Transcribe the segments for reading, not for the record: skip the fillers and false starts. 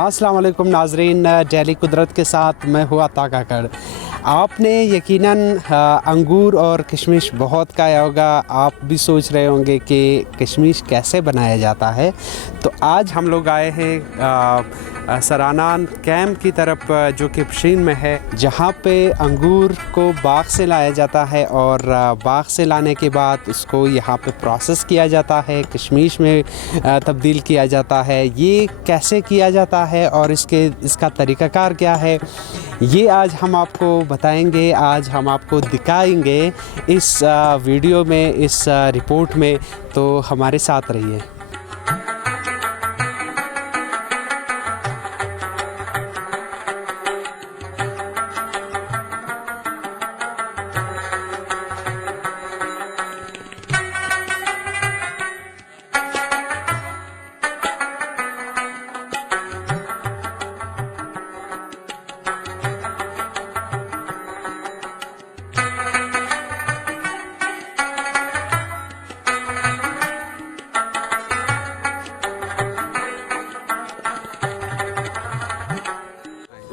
अस्सलाम वालेकुम नाजरीन, डेली कुदरत के साथ मैं हुआ ताकाकड़। आपने यकीनन अंगूर और किशमिश बहुत खाया होगा। आप भी सोच रहे होंगे कि किशमिश कैसे बनाया जाता है। तो आज हम लोग आए हैं सरानान कैंप की तरफ, जो कि पशीन में है, जहाँ पे अंगूर को बाग से लाया जाता है और बाग से लाने के बाद उसको यहाँ पे प्रोसेस किया जाता है, किशमिश में तब्दील किया जाता है। ये कैसे किया जाता है और इसका तरीक़ाकार क्या है, ये आज हम आपको बताएंगे, आज हम आपको दिखाएंगे इस वीडियो में, इस रिपोर्ट में। तो हमारे साथ रहिए।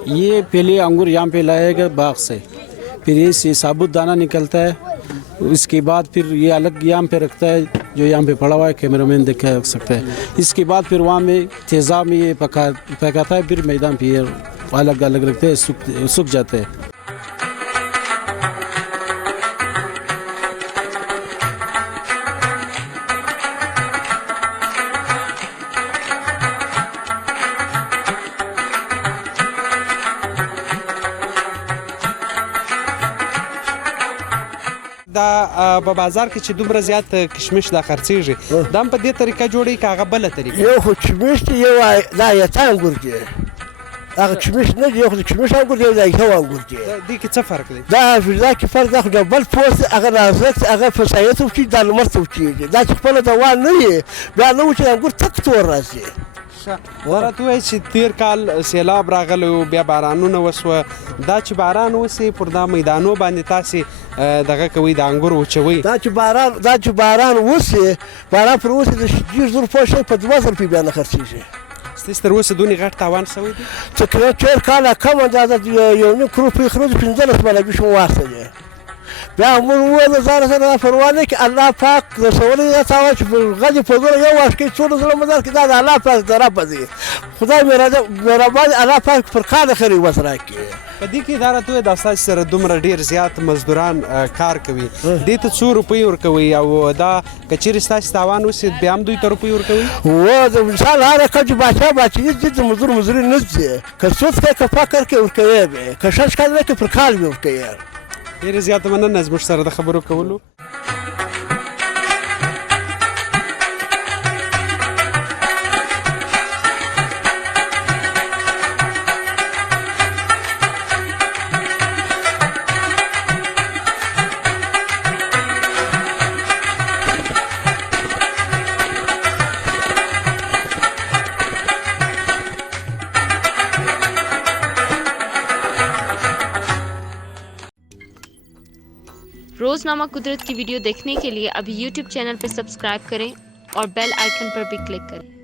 ये पहले अंगूर यहाँ पे लाएगा बाग से, फिर ये साबुत दाना निकलता है। इसके बाद फिर ये अलग यहाँ पे रखता है, जो यहाँ पे पड़ा हुआ है, कैमरामैन देख सकते हैं। इसके बाद फिर वहाँ में तेज़ाब में ये पकाता है, फिर मैदान पे ये अलग अलग रखते हैं, सूख जाते हैं। دا بازار کې چې دومره زیات کشمش دا خرڅیږي، دا هم په دې طریقه جوړي که هغه بله طریقه؟ یو خو کشمش دی، یو دا یته انګور دی. هغه کشمش نه دی، یو خو کشمش انګور دی، دا یو انګور دی. دې کې څه فرق دی؟ دا فضا کې فرق دا خو ډبل پوست، هغه نازک، هغه فسایت وکړي، دا لمر ته وکړي. دا چې خپله دوا نه وي، بیا نه و چې انګور تک تور راځي. ورته وایي چې تیر کال سیلاب راغلی و، بیا بارانونه وسوه. دا چې باران وسي پر دا میدانو باندې تاسې دغه کوي، د انګور وچوي. دا چې باران وسي، باران پر وسي، د 100 روپۍ شی په 2000 روپۍ بیا نه خرڅېږي. ستاسې تر اوسه دونې غټ تاوان شوی دی؟ تقریبا 4 کاله کم اندازه یو نیم کیلو پرې خرڅ 15 منابع شو واخلې. بیا موږ وویل ځان سره پروا نه کې، الله پاک رسولی دا تاوان چې غږ په زور یو واش کې څو ځله مدار کې، دا د الله پاک د رب دی. خدای مهربان، الله پاک پر کار خیر وس راکړي. په دې کې دا راته وایي دا ستاسې سره دومره ډېر زیات مزدوران کار کوي، دې ته څو روپۍ ورکوئ؟ او دا که چېرې ستاسې تاوان وسي بیا هم دوی ته روپۍ ورکوئ؟ هو د مثال هر کله چې باچهي دي، د مزدوري نه دي. که سود کوي، که فقر کوي، ورکوي به. که شش کال نه کوي، پر کال به ورکوي. ډېرې زیاته مننه زموږ سره د خبرو کولو. रोज़नामा कुदरत की वीडियो देखने के लिए अभी YouTube चैनल पर सब्सक्राइब करें और बेल आइकन पर भी क्लिक करें।